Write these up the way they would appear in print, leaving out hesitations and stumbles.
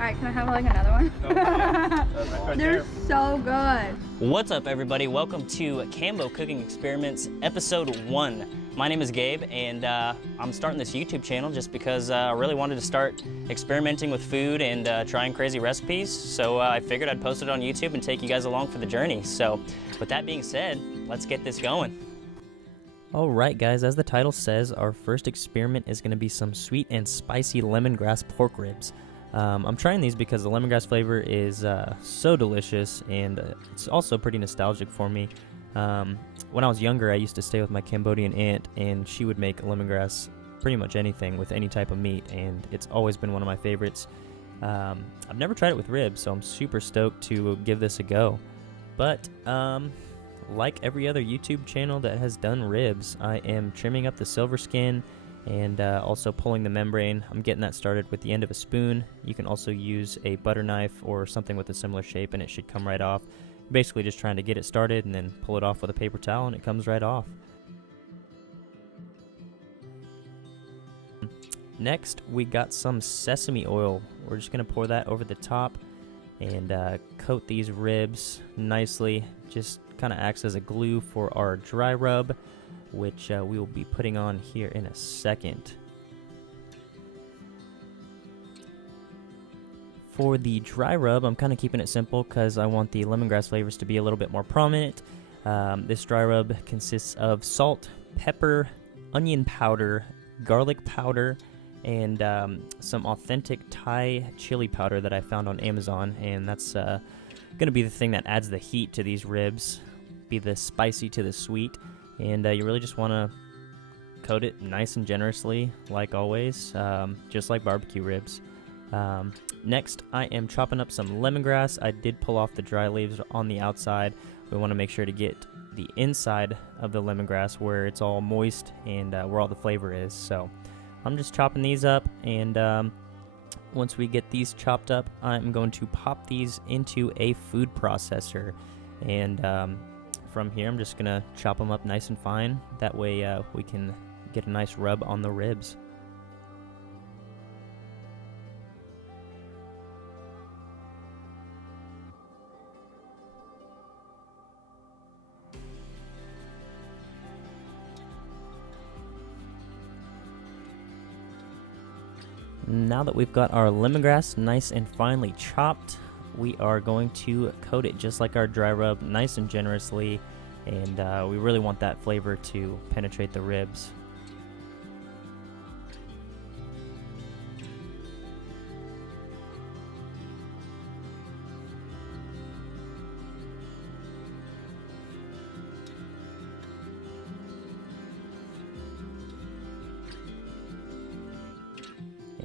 Alright, can I have like another one? Oh, yeah. Right They're there. so good. What's up, everybody? Welcome to Cambo Cooking Experiments, episode 1. My name is Gabe, and I'm starting this YouTube channel just because I really wanted to start experimenting with food and trying crazy recipes. So I figured I'd post it on YouTube and take you guys along for the journey. So with that being said, let's get this going. Alright guys, as the title says, our first experiment is going to be some sweet and spicy lemongrass pork ribs. I'm trying these because the lemongrass flavor is so delicious, and it's also pretty nostalgic for me. When I was younger, I used to stay with my Cambodian aunt, and she would make lemongrass pretty much anything with any type of meat, and it's always been one of my favorites. I've never tried it with ribs, so I'm super stoked to give this a go. But like every other YouTube channel that has done ribs, I am trimming up the silver skin and also pulling the membrane. I'm getting that started with the end of a spoon. You can also use a butter knife or something with a similar shape and it should come right off. Basically just trying to get it started and then pull it off with a paper towel and it comes right off. Next, we got some sesame oil. We're just going to pour that over the top and coat these ribs nicely. Just kind of acts as a glue for our dry rub, which we will be putting on here in a second. For the dry rub, I'm kind of keeping it simple because I want the lemongrass flavors to be a little bit more prominent. This dry rub consists of salt, pepper, onion powder, garlic powder, and some authentic Thai chili powder that I found on Amazon, and that's going to be the thing that adds the heat to these ribs, be the spicy to the sweet. And you really just want to coat it nice and generously, like always, just like barbecue ribs. Next, I am chopping up some lemongrass. I did pull off the dry leaves on the outside. We want to make sure to get the inside of the lemongrass where it's all moist and where all the flavor is. So I'm just chopping these up, and once we get these chopped up, I'm going to pop these into a food processor. And from here, I'm just going to chop them up nice and fine. That way we can get a nice rub on the ribs. Now that we've got our lemongrass nice and finely chopped, we are going to coat it just like our dry rub, nice and generously, and we really want that flavor to penetrate the ribs.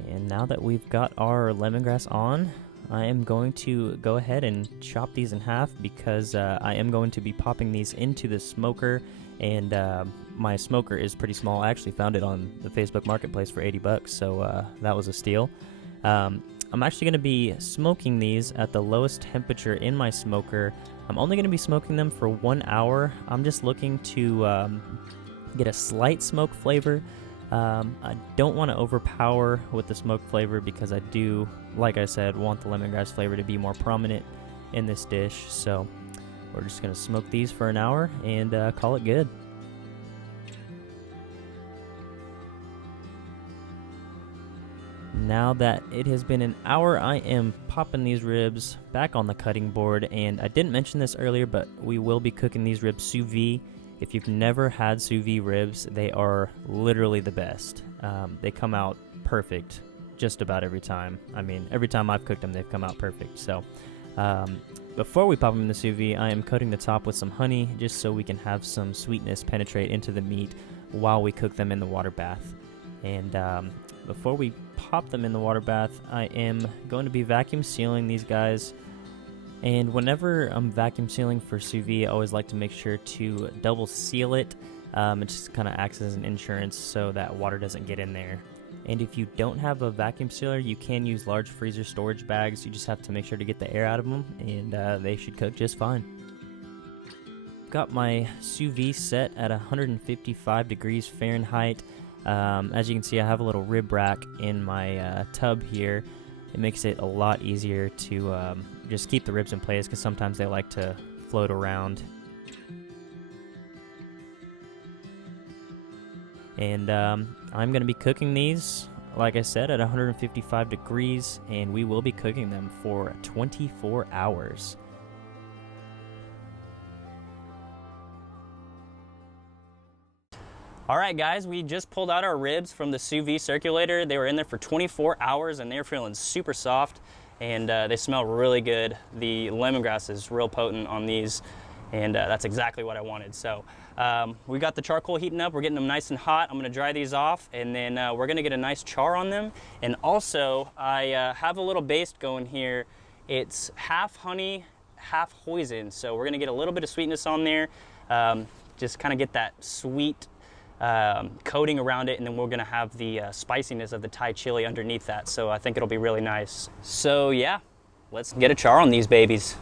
And now that we've got our lemongrass on, I am going to go ahead and chop these in half because I am going to be popping these into the smoker, and my smoker is pretty small. I actually found it on the Facebook Marketplace for 80 bucks, so that was a steal. I'm actually going to be smoking these at the lowest temperature in my smoker. I'm only going to be smoking them for 1 hour. I'm just looking to get a slight smoke flavor. I don't want to overpower with the smoke flavor because I do, like I said, want the lemongrass flavor to be more prominent in this dish. So we're just going to smoke these for an hour and call it good. Now that it has been an hour, I am popping these ribs back on the cutting board, and I didn't mention this earlier, but we will be cooking these ribs sous vide. If you've never had sous vide ribs, they are literally the best. They come out perfect just about every time. I mean, every time I've cooked them, they've come out perfect. So before we pop them in the sous vide, I am coating the top with some honey just so we can have some sweetness penetrate into the meat while we cook them in the water bath. And before we pop them in the water bath, I am going to be vacuum sealing these guys. And whenever I'm vacuum sealing for sous vide, I always like to make sure to double seal it. It just kind of acts as an insurance so that water doesn't get in there. And if you don't have a vacuum sealer, you can use large freezer storage bags. You just have to make sure to get the air out of them, and they should cook just fine. Got my sous vide set at 155 degrees Fahrenheit. As you can see, I have a little rib rack in my tub here. It makes it a lot easier to just keep the ribs in place, because sometimes they like to float around. And I'm going to be cooking these, like I said, at 155 degrees, and we will be cooking them for 24 hours. All right, guys, we just pulled out our ribs from the sous vide circulator. They were in there for 24 hours, and they're feeling super soft, and they smell really good. The lemongrass is real potent on these, and that's exactly what I wanted. So we got the charcoal heating up. We're getting them nice and hot. I'm gonna dry these off, and then we're gonna get a nice char on them. And also, I have a little baste going here. It's half honey, half hoisin. So we're gonna get a little bit of sweetness on there, just kind of get that sweet coating around it, and then we're gonna have the spiciness of the Thai chili underneath that. So I think it'll be really nice. So yeah, let's get a char on these babies.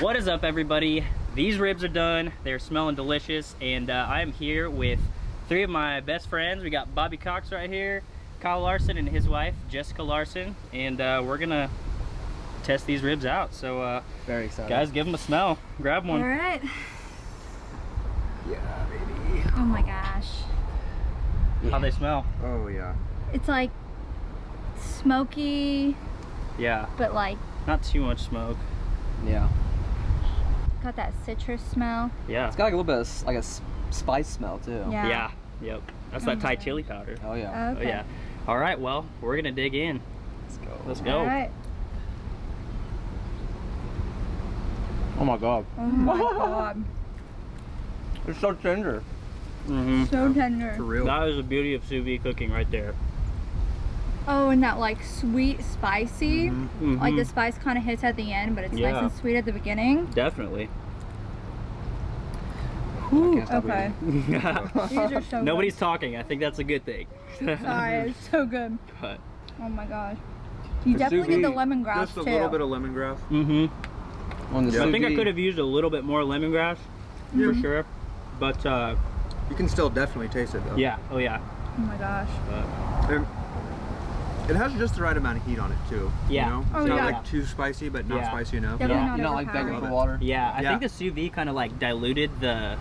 What is up, everybody? These ribs are done. They're smelling delicious, and I am here with three of my best friends. We got Bobby Cox right here, Kyle Larson and his wife Jessica Larson, and we're gonna test these ribs out. So very excited, guys, give them a smell. Grab one. All right. Yeah, baby. Oh my gosh. How they smell? Oh yeah. It's like smoky, Yeah. but like Not too much smoke. Yeah. got that citrus smell. Yeah. It's got like a little bit of like a spice smell too. Yeah. Yeah. Yep. That's that Thai chili powder. Oh yeah. Okay. Oh yeah. All right. Well, we're gonna dig in. Let's go. Let's go. All right. Oh my god. Oh my god. It's so tender. Mm-hmm. So tender. For real. That is the beauty of sous vide cooking right there. Oh, and that like sweet, spicy. Mm-hmm. Like the spice kind of hits at the end, but it's Yeah. nice and sweet at the beginning. Definitely. Ooh, can't stop okay. These are so Nobody's talking. I think that's a good thing. good. Sorry, it's so good. But, Oh my gosh. You definitely get the lemongrass Just a too. little bit of lemongrass. mm-hmm. On the I sous think I vide, could have used a little bit more lemongrass for sure. But You can still definitely taste it though. yeah. Oh yeah. Oh my gosh. And it has just the right amount of heat on it too. Yeah. You know? Oh, It's not yeah. like too spicy, but not Yeah. spicy enough. Definitely Yeah. not You don't like begging overpowering. for water? Yeah. I Yeah. think the sous vide kind of like diluted the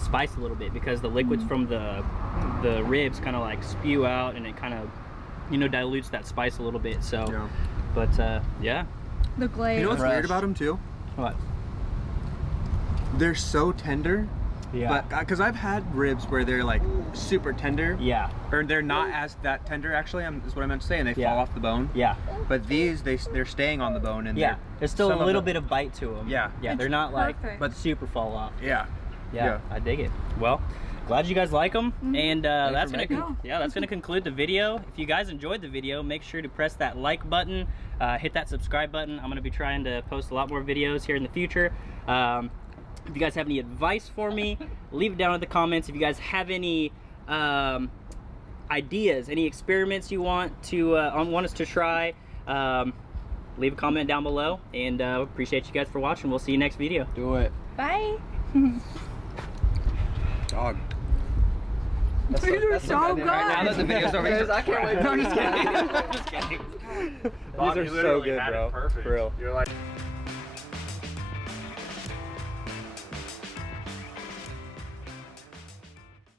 spice a little bit, because the liquids from the ribs kind of like spew out, and it kind of, you know, dilutes that spice a little bit. So, Yeah. but yeah. The glaze. You know what's Fresh. weird about them too? What? They're so tender. Yeah. But because I've had ribs where they're like super tender, Yeah. or they're not as that tender actually. Is what I meant to say, and they Yeah. fall off the bone. Yeah. But these, they're staying on the bone, and Yeah. There's still some a of little them- bit of bite to them. Yeah. Yeah. It's They're not like perfect. but super fall off. yeah. Yeah, Yeah. I dig it. Well, glad you guys like them, and that's for gonna making that's gonna conclude the video. If you guys enjoyed the video, make sure to press that like button, hit that subscribe button. I'm gonna be trying to post a lot more videos here in the future. If you guys have any advice for me, leave it down in the comments. If you guys have any ideas, any experiments you want to want us to try, leave a comment down below, and appreciate you guys for watching. We'll see you next video. Do it. Bye. Dog. That's These are that's so goddamn- good. Now that the video's over, I can't wait. No, I'm just kidding. Just kidding. These are so good, bro. For real. You're like.